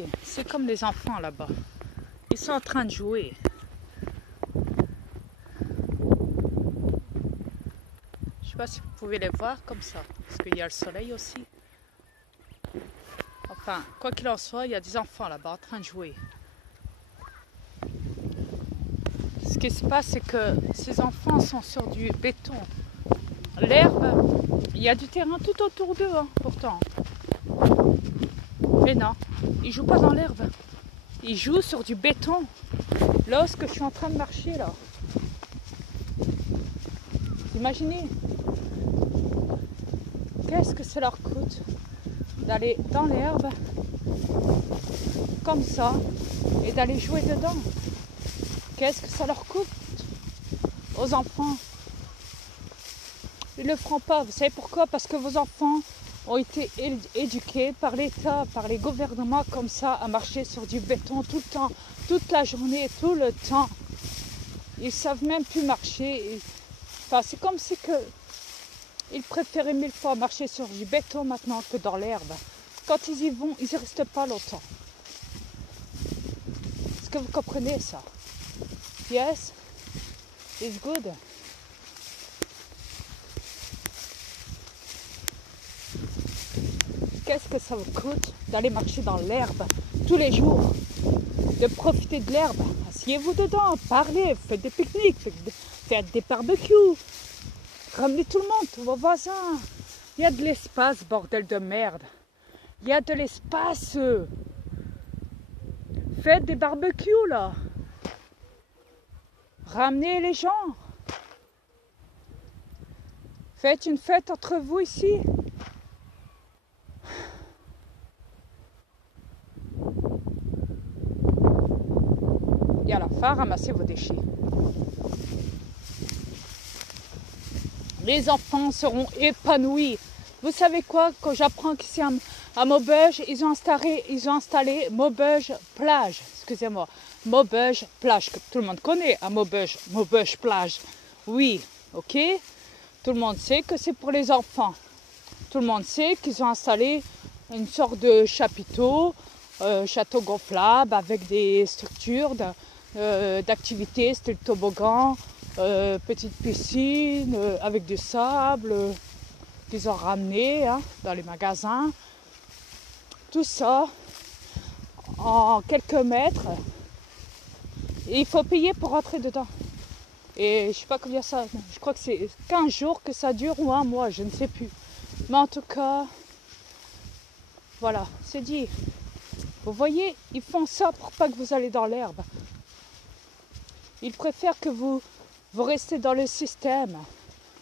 Regardez, c'est comme les enfants là-bas. Ils sont en train de jouer. Je ne sais pas si vous pouvez les voir comme ça, parce qu'il y a le soleil aussi. Enfin, quoi qu'il en soit, il y a des enfants là-bas en train de jouer. Ce qui se passe, c'est que ces enfants sont sur du béton. L'herbe, il y a du terrain tout autour d'eux, hein, pourtant. Mais non, ils ne jouent pas dans l'herbe. Ils jouent sur du béton. Là, ce que je suis en train de marcher, là. Imaginez, qu'est-ce que ça leur coûte d'aller dans l'herbe, comme ça, et d'aller jouer dedans. Qu'est-ce que ça leur coûte aux enfants? Ils ne le feront pas. Vous savez pourquoi? Parce que vos enfants ont été éduqués par l'État, par les gouvernements comme ça, à marcher sur du béton tout le temps, toute la journée, tout le temps. Ils ne savent même plus marcher. Enfin, c'est comme si que ils préféraient 1000 fois marcher sur du béton maintenant que dans l'herbe. Quand ils y vont, ils n'y restent pas longtemps. Est-ce que vous comprenez ça? Yes, it's good. Qu'est-ce que ça vous coûte d'aller marcher dans l'herbe tous les jours, de profiter de l'herbe? Asseyez-vous dedans, parlez, faites des pique-niques, faites des barbecues, ramenez tout le monde, tous vos voisins. Il y a de l'espace, bordel de merde. Il y a de l'espace. Faites des barbecues là. Ramenez les gens. Faites une fête entre vous ici. Et à la fin, ramassez vos déchets. Les enfants seront épanouis. Vous savez quoi? Quand j'apprends qu'ici à Maubeuge, ils ont installé Maubeuge plage. Excusez-moi. Maubeuge plage, que tout le monde connaît à Maubeuge. Maubeuge plage. Oui, ok. Tout le monde sait que c'est pour les enfants. Tout le monde sait qu'ils ont installé une sorte de chapiteau, château gonflable avec des structures d'activités, style toboggan, petite piscine avec du sable qu'ils ont ramené dans les magasins. Tout ça en quelques mètres. Et il faut payer pour rentrer dedans. Et je ne sais pas combien ça... Je crois que c'est 15 jours que ça dure ou un mois, je ne sais plus. Mais en tout cas, voilà, c'est dit. Vous voyez, ils font ça pour pas que vous allez dans l'herbe. Ils préfèrent que vous restez dans le système.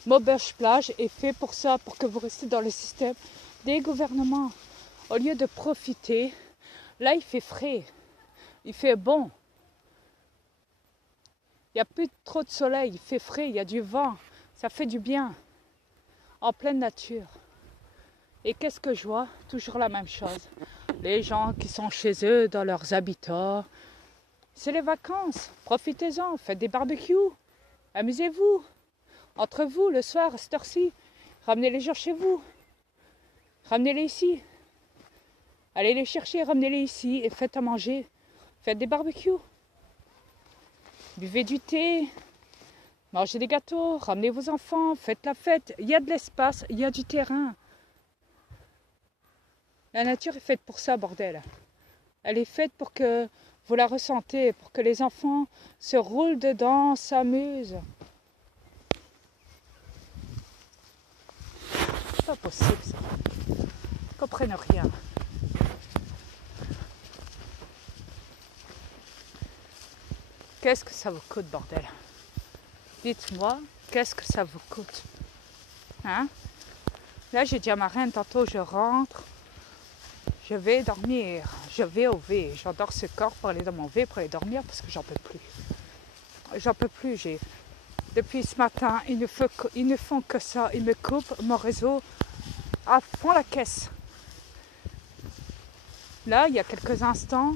Maubeuge plage est fait pour ça, pour que vous restez dans le système des gouvernements. Au lieu de profiter, là il fait frais, il fait bon. Il n'y a plus trop de soleil, il fait frais, il y a du vent, ça fait du bien, en pleine nature. Et qu'est-ce que je vois? Toujours la même chose. Les gens qui sont chez eux, dans leurs habitats. C'est les vacances, profitez-en, faites des barbecues, amusez-vous. Entre vous, le soir, à cette heure-ci, ramenez les gens chez vous. Ramenez-les ici. Allez les chercher, ramenez-les ici et faites à manger. Faites des barbecues. Buvez du thé, mangez des gâteaux, ramenez vos enfants, faites la fête. Il y a de l'espace, il y a du terrain. La nature est faite pour ça, bordel. Elle est faite pour que vous la ressentez, pour que les enfants se roulent dedans, s'amusent. C'est pas possible ça. Ils comprennent rien. Qu'est-ce que ça vous coûte, bordel? Dites-moi, qu'est-ce que ça vous coûte? Hein? Là, j'ai dit à ma reine, tantôt je rentre, je vais dormir, je vais au V. J'endors ce corps pour aller dans mon V, pour aller dormir, parce que j'en peux plus. J'en peux plus, depuis ce matin, ils ne font que ça, ils me coupent mon réseau à fond la caisse. Là, il y a quelques instants,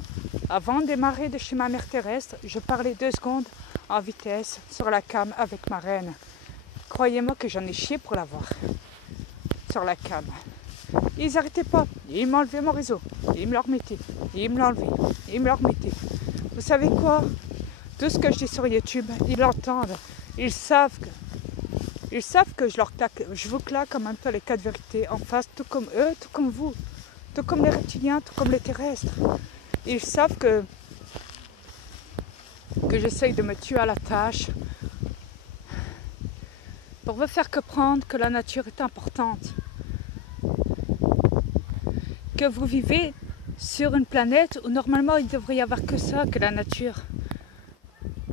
avant de démarrer de chez ma mère terrestre, je parlais 2 secondes en vitesse sur la cam avec ma reine. Croyez-moi que j'en ai chié pour l'avoir sur la cam. Ils n'arrêtaient pas. Ils m'enlevaient mon réseau. Ils me le remettaient. Ils me l'enlevaient. Ils me le remettaient. Vous savez quoi? Tout ce que je dis sur YouTube, ils l'entendent. Ils savent que je vous claque en même temps les 4 vérités en face, tout comme eux, tout comme vous. Tout comme les reptiliens, tout comme les terrestres. Ils savent que j'essaye de me tuer à la tâche pour vous faire comprendre que la nature est importante. Que vous vivez sur une planète où normalement il ne devrait y avoir que ça, que la nature.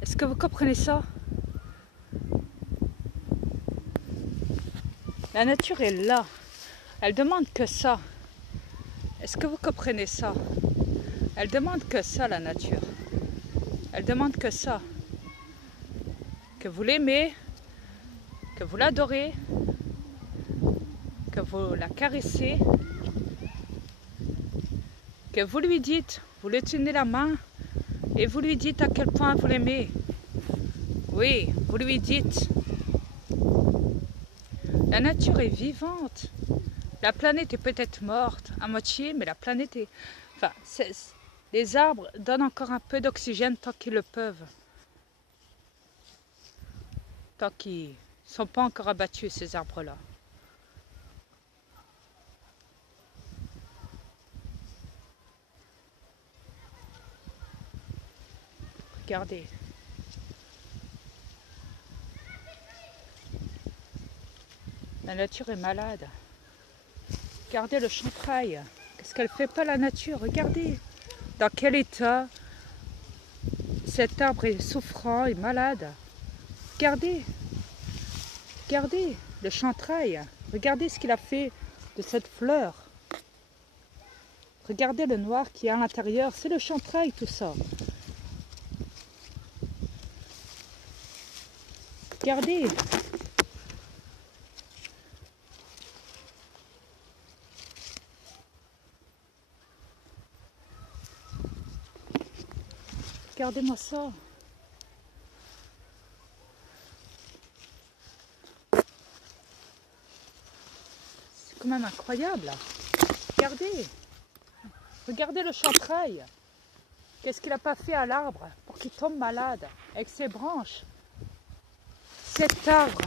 Est-ce que vous comprenez ça? La nature est là. Elle demande que ça. Est-ce que vous comprenez ça? Elle demande que ça, la nature. Elle demande que ça. Que vous l'aimez, que vous l'adorez, que vous la caressez, que vous lui dites, vous lui tenez la main et vous lui dites à quel point vous l'aimez. Oui, vous lui dites. La nature est vivante. La planète est peut-être morte à moitié, mais la planète est... Enfin, les arbres donnent encore un peu d'oxygène tant qu'ils le peuvent. Tant qu'ils ne sont pas encore abattus, ces arbres-là. Regardez. La nature est malade. Regardez le chantrail. Qu'est-ce qu'elle fait pas, la nature? Regardez. Dans quel état cet arbre est souffrant et malade. Regardez. Regardez le chantrail. Regardez ce qu'il a fait de cette fleur. Regardez le noir qui est à l'intérieur. C'est le chantrail, tout ça. Regardez. Regardez-moi ça. C'est quand même incroyable. Regardez. Regardez le chantrail. Qu'est-ce qu'il n'a pas fait à l'arbre pour qu'il tombe malade avec ses branches? Cet arbre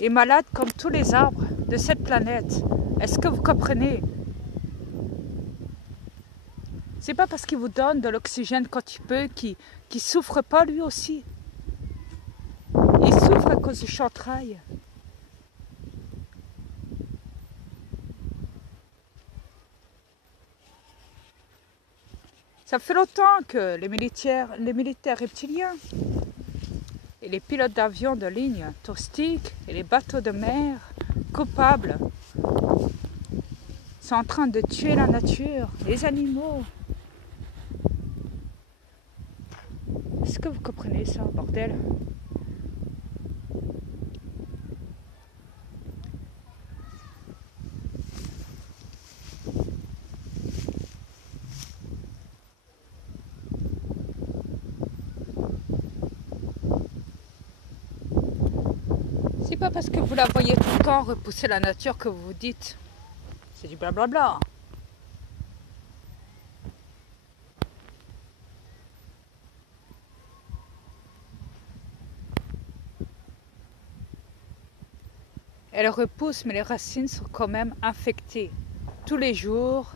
est malade comme tous les arbres de cette planète. Est-ce que vous comprenez? C'est pas parce qu'il vous donne de l'oxygène quand il peut qu'il souffre pas lui aussi. Il souffre à cause du chantrail. Ça fait longtemps que les militaires reptiliens et les pilotes d'avions de ligne touristiques et les bateaux de mer coupables sont en train de tuer la nature, les animaux. Est-ce que vous comprenez ça, bordel? C'est pas parce que vous la voyez tout le temps repousser la nature que vous vous dites c'est du blablabla. Elle repousse, mais les racines sont quand même infectées. Tous les jours,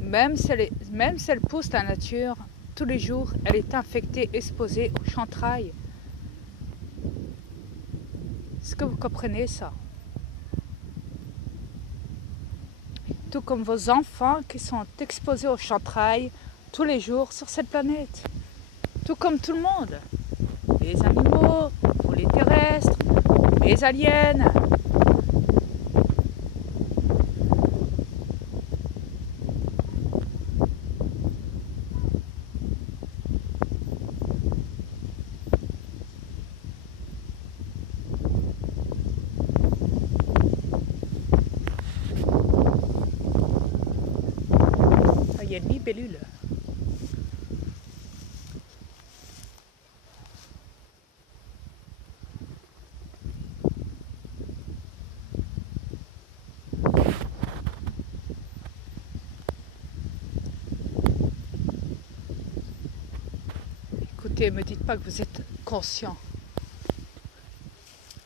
même si elle pousse la nature, tous les jours, elle est infectée, exposée au chantrail. Est-ce que vous comprenez ça? Tout comme vos enfants qui sont exposés au chantrail tous les jours sur cette planète. Tout comme tout le monde. Les animaux, les terrestres, les aliens. Il y a une libellule. écoutez, ne me dites pas que vous êtes conscient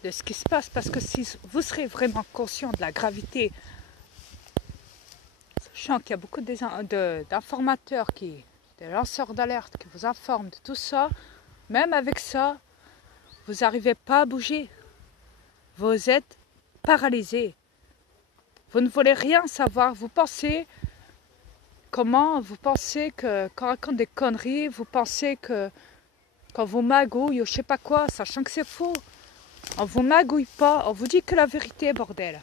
de ce qui se passe, parce que si vous serez vraiment conscient de la gravité, sachant qu'il y a beaucoup d'informateurs, des lanceurs d'alerte qui vous informent de tout ça, même avec ça, vous n'arrivez pas à bouger. Vous êtes paralysé. Vous ne voulez rien savoir. Vous pensez vous pensez qu'on raconte des conneries, vous pensez que quand vous magouille ou je sais pas quoi, sachant que c'est faux. On vous magouille pas, on vous dit que la vérité, bordel.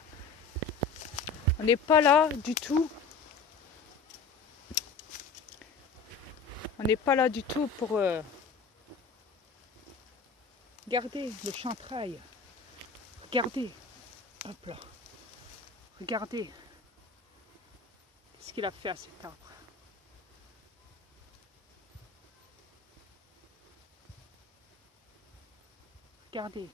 On n'est pas là du tout. On n'est pas là du tout pour regardez le chantrail. Regardez. Hop là. Regardez. Qu'est-ce qu'il a fait à cet arbre? Regardez.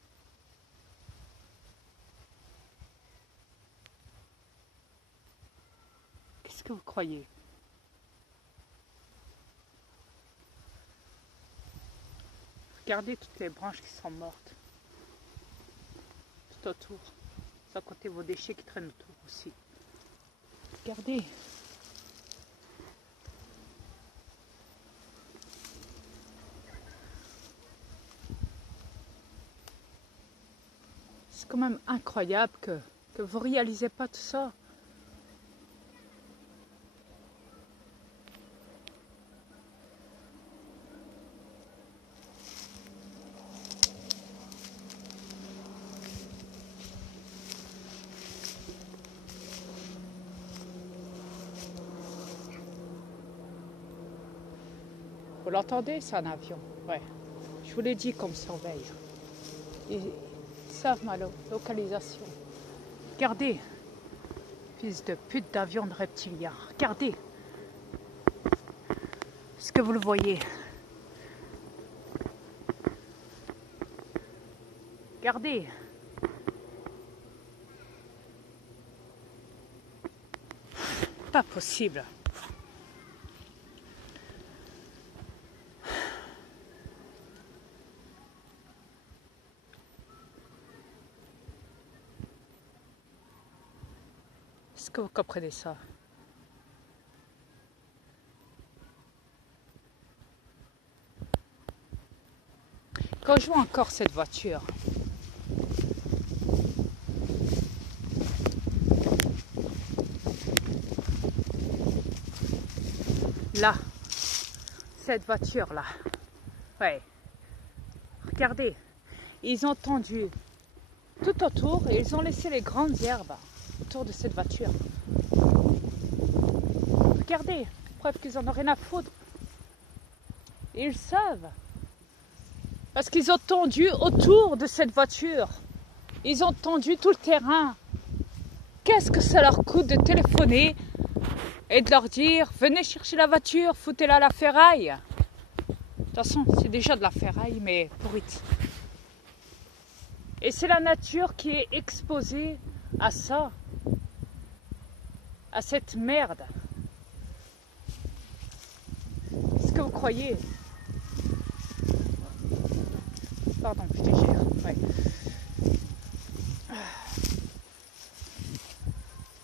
Qu'est-ce que vous croyez? Regardez toutes les branches qui sont mortes. Tout autour. Sans compter vos déchets qui traînent autour aussi. Regardez. C'est quand même incroyable que vous ne réalisez pas tout ça. Vous l'entendez, c'est un avion. Ouais. Je vous l'ai dit qu'on me surveille. Ils savent ma localisation. Regardez. Fils de pute d'avion de reptilien. Regardez. Est-ce que vous le voyez? Regardez. Pas possible. Est-ce que vous comprenez ça? Quand je vois encore cette voiture, là, cette voiture-là, ouais, regardez, ils ont tendu tout autour et ils ont laissé les grandes herbes autour de cette voiture. Regardez, preuve qu'ils en ont rien à foutre. Et ils savent. Parce qu'ils ont tendu autour de cette voiture. Ils ont tendu tout le terrain. Qu'est-ce que ça leur coûte de téléphoner et de leur dire « Venez chercher la voiture, foutez-la à la ferraille ». De toute façon, c'est déjà de la ferraille, mais pourrite. Et c'est la nature qui est exposée à ça. À cette merde. Qu'est-ce que vous croyez? Pardon, je digère. Ouais.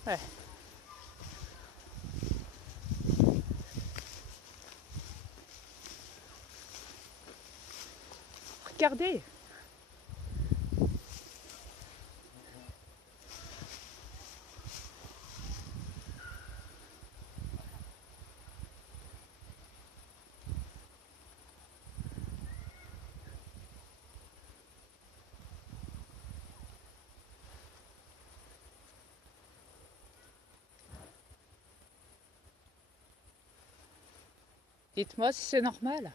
Ouais. Regardez. Dites-moi si c'est normal.